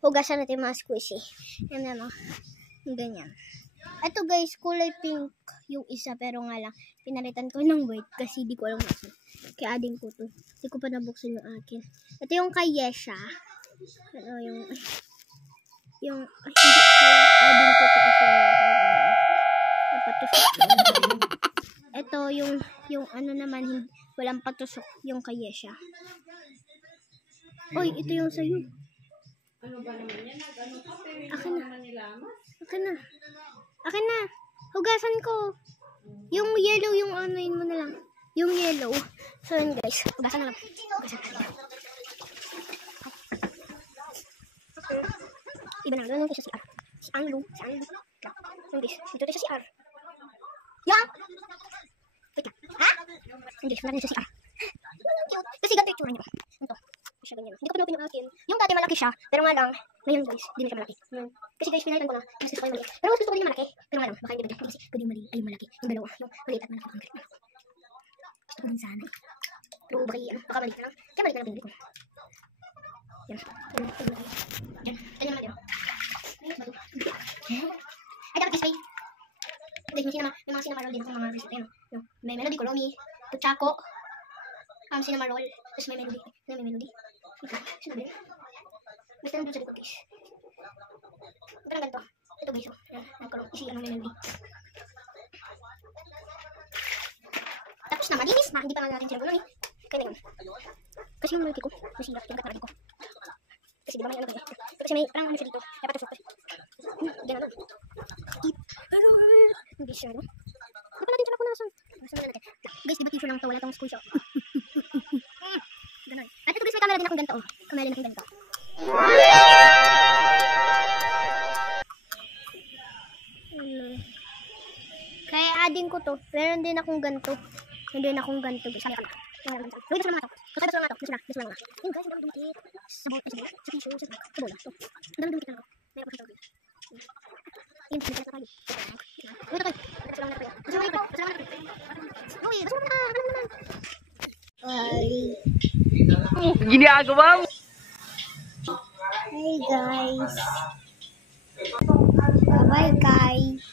hugasan natin mga squishy. Yan na mga ganyan. Ito guys, kulay pink yung isa, pero nga lang, pinalitan ko ng white kasi di ko alam nasan. Kaya ading ko to. Hindi ko pa nabuksan yung akin. Ito yung kay Yesha. Ano yung hindi kay ading ko to kasi napatusok. Ito yung ano naman, walang patusok yung kay Yesha. Oy, ito yung sa'yo. Ano ba naman yan? Ano pa? Akin na. Akin na. Akin na. Hugasan ko. Yung yellow, yung ano yun mo na lang. Yung yellow. So yun guys. Hugasan na lang. Hugasan na lang. Iba na. Doon siya si R. Si Anlo. Yung guys. Dito siya si R. Yang! Wait lang. Ha? Yung guys. Wala siya si R. Cute. Kasi ganito yung tsura niya. Ito. Siya ganyan. Hindi ko pinupin yung akin. Yung dati malaki siya. Pero nga lang. Ngayon guys. Hindi na siya malaki. Kasi guys, pinalitan ko na. Mas gusto ko yung maliit. Pero mas gusto ko din yung malaki. Pero nga lang. Baka hindi ba din. Kasi pwede yung mali ay yung malaki. Yung dalawa. Yung maliit at malaki. Ang galit. Gusto ko din sana. Pero baka baka maliit na lang. Kaya maliit na lang pinili ko. Yan. Yan. Ganyan naman yun. Ay, dapat guys, may mga cinema roll din akong mga receipt. Ayun. May Melody Koromi. Puchako. Cinema roll. Tapos may Melody. May Melody. Sino ba yun? Basta nandun sa likod guys. Ito lang ganito. Ito guys. Nagkaroon. Isi ano may Melody. Tapos na malinis na. Hindi pa nga natin sila gulong eh. Kaya na yun. Kasi yung multi ko. Masira. Yung katarado ko. Kasi di ba may ano kayo. Kasi may parang ano siya dito. Kaya patusok. Ganyan naman. Hindi siya no. Di pa natin siya nakunasan. Guys, di ba tissue lang to? Wala tong squishy. Ganun. At ito guys, may camera din akong ganito. Camera din akong ganito. Kaya ading ko to. Meron din akong ganito. Meron din akong ganito. Guys, kaya ka na. Uy, gusto lang nga to. Gusto lang nga to. Gusto lang nga. Yun guys, ang dami dumikit. Sa tissue, sa bola. Ang dami dumikit lang ako. Meron ko siya tawag. Yun, may ganito tayo. Uy, ito kayo. Gusto lang nga tayo. Gusto lang nga tayo. Uy, gusto lang nga tayo. Ginagawa mo. Hey guys. Bye guys.